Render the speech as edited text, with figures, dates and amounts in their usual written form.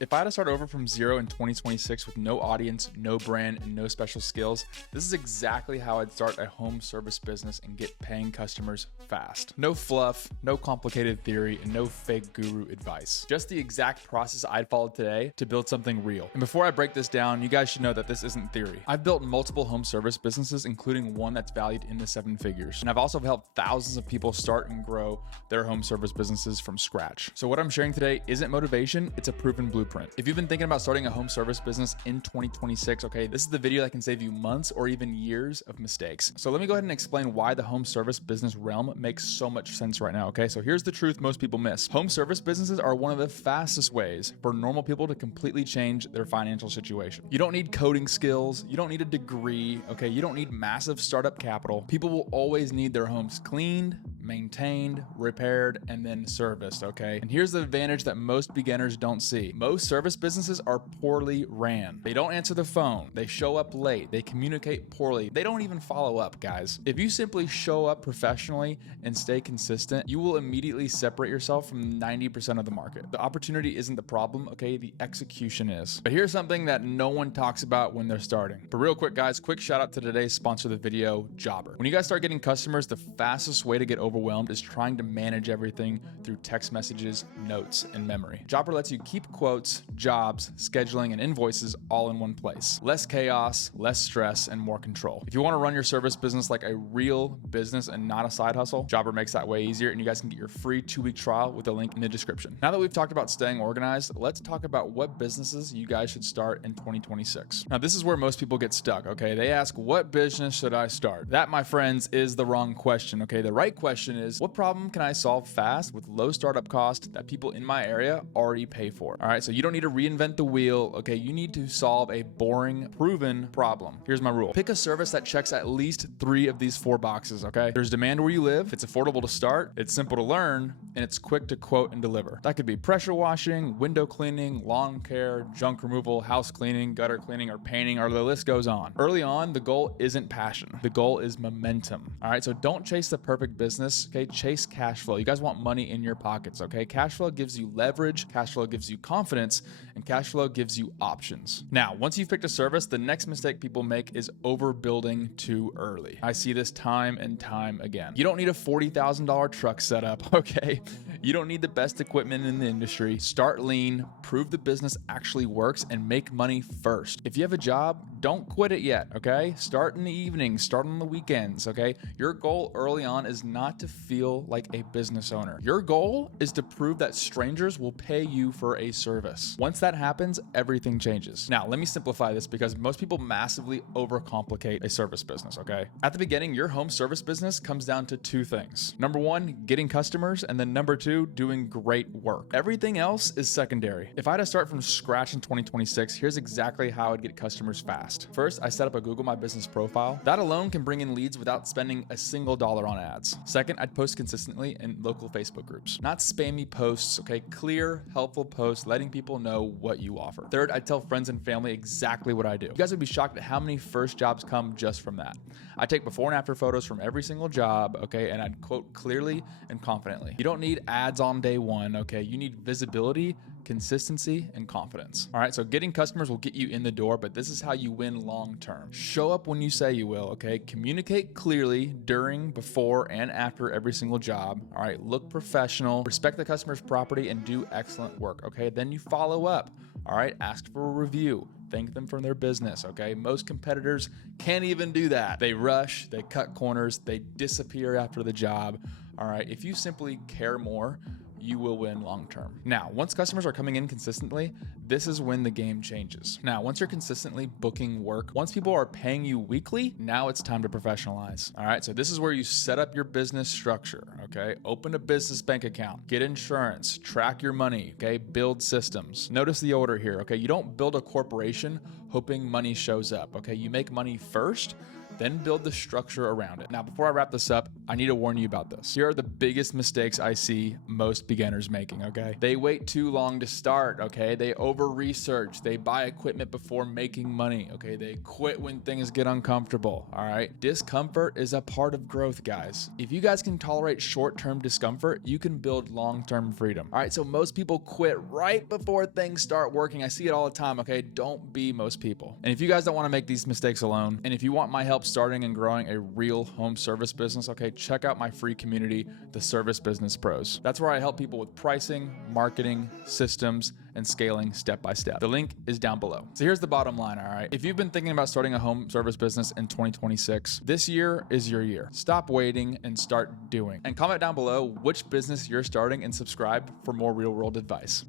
If I had to start over from zero in 2026 with no audience, no brand, and no special skills, this is exactly how I'd start a home service business and get paying customers fast. No fluff, no complicated theory, and no fake guru advice. Just the exact process I'd follow today to build something real. And before I break this down, you guys should know that this isn't theory. I've built multiple home service businesses, including one that's valued in the 7 figures. And I've also helped thousands of people start and grow their home service businesses from scratch. So what I'm sharing today isn't motivation, it's a proven blueprint. If you've been thinking about starting a home service business in 2026, okay, this is the video that can save you months or even years of mistakes. So let me go ahead and explain why the home service business realm makes so much sense right now, okay? So here's the truth most people miss. Home service businesses are one of the fastest ways for normal people to completely change their financial situation. You don't need coding skills, you don't need a degree, okay? You don't need massive startup capital. People will always need their homes cleaned, maintained, repaired, and then serviced, okay? And here's the advantage that most beginners don't see. Most service businesses are poorly ran. They don't answer the phone. They show up late. They communicate poorly. They don't even follow up, guys. If you simply show up professionally and stay consistent, you will immediately separate yourself from 90% of the market. The opportunity isn't the problem, okay? The execution is. But here's something that no one talks about when they're starting. But real quick, guys, quick shout out to today's sponsor of the video, Jobber. When you guys start getting customers, the fastest way to get overwhelmed is trying to manage everything through text messages, notes, and memory. Jobber lets you keep quotes, jobs, scheduling, and invoices all in one place. Less chaos, less stress, and more control. If you want to run your service business like a real business and not a side hustle, Jobber makes that way easier, and you guys can get your free 2-week trial with a link in the description. Now that we've talked about staying organized, let's talk about what businesses you guys should start in 2026. Now, this is where most people get stuck, okay? They ask, what business should I start? That, my friends, is the wrong question, okay? The right question is, what problem can I solve fast with low startup cost that people in my area already pay for? All right, so you don't need to reinvent the wheel, okay? You need to solve a boring, proven problem. Here's my rule. Pick a service that checks at least 3 of these 4 boxes, okay? There's demand where you live, it's affordable to start, it's simple to learn, and it's quick to quote and deliver. That could be pressure washing, window cleaning, lawn care, junk removal, house cleaning, gutter cleaning, or painting, or the list goes on. Early on, the goal isn't passion. The goal is momentum. All right, so don't chase the perfect business, okay? Chase cash flow. You guys want money in your pockets, okay? Cash flow gives you leverage, cash flow gives you confidence, and cash flow gives you options. Now, once you've picked a service, the next mistake people make is overbuilding too early. I see this time and time again. You don't need a $40,000 truck setup, okay? You don't need the best equipment in the industry. Start lean, prove the business actually works, and make money first. If you have a job, don't quit it yet, okay? Start in the evenings, start on the weekends, okay? Your goal early on is not to feel like a business owner. Your goal is to prove that strangers will pay you for a service. Once that happens, everything changes. Now, let me simplify this because most people massively overcomplicate a service business, okay? At the beginning, your home service business comes down to 2 things. Number 1, getting customers, and then number 2, doing great work. Everything else is secondary. If I had to start from scratch in 2026, here's exactly how I'd get customers fast. First, I set up a Google My Business profile. That alone can bring in leads without spending a single dollar on ads. Second, I'd post consistently in local Facebook groups. Not spammy posts, okay? Clear, helpful posts letting people know what you offer. Third, I'd tell friends and family exactly what I do. You guys would be shocked at how many first jobs come just from that. I take before and after photos from every single job, okay? And I'd quote clearly and confidently. You don't need ads on day one, okay? You need visibility, consistency, and confidence. All right, so getting customers will get you in the door, but this is how you win long term. Show up when you say you will, okay? Communicate clearly during, before, and after every single job. All right, look professional, respect the customer's property, and do excellent work, okay? Then you follow up. All right, ask for a review. Thank them for their business, okay? Most competitors can't even do that. They rush, they cut corners, they disappear after the job. All right, if you simply care more, you will win long term. Now, once customers are coming in consistently, this is when the game changes. Now, once you're consistently booking work, once people are paying you weekly, now it's time to professionalize. All right, so this is where you set up your business structure, okay? Open a business bank account, get insurance, track your money, okay? Build systems. Notice the order here, okay? You don't build a corporation hoping money shows up, okay? You make money first, then build the structure around it. Now, before I wrap this up, I need to warn you about this. Here are the biggest mistakes I see most beginners making, okay? They wait too long to start, okay? They over-research. They buy equipment before making money, okay? They quit when things get uncomfortable, all right? Discomfort is a part of growth, guys. If you guys can tolerate short-term discomfort, you can build long-term freedom, all right? So most people quit right before things start working. I see it all the time, okay? Don't be most people. And if you guys don't want to make these mistakes alone, and if you want my help starting and growing a real home service business, okay, check out my free community, the Service Business Pros. That's where I help people with pricing, marketing, systems, and scaling step by step. The link is down below. So here's the bottom line, all right? If you've been thinking about starting a home service business in 2026, this year is your year. Stop waiting and start doing. And comment down below which business you're starting and subscribe for more real world advice.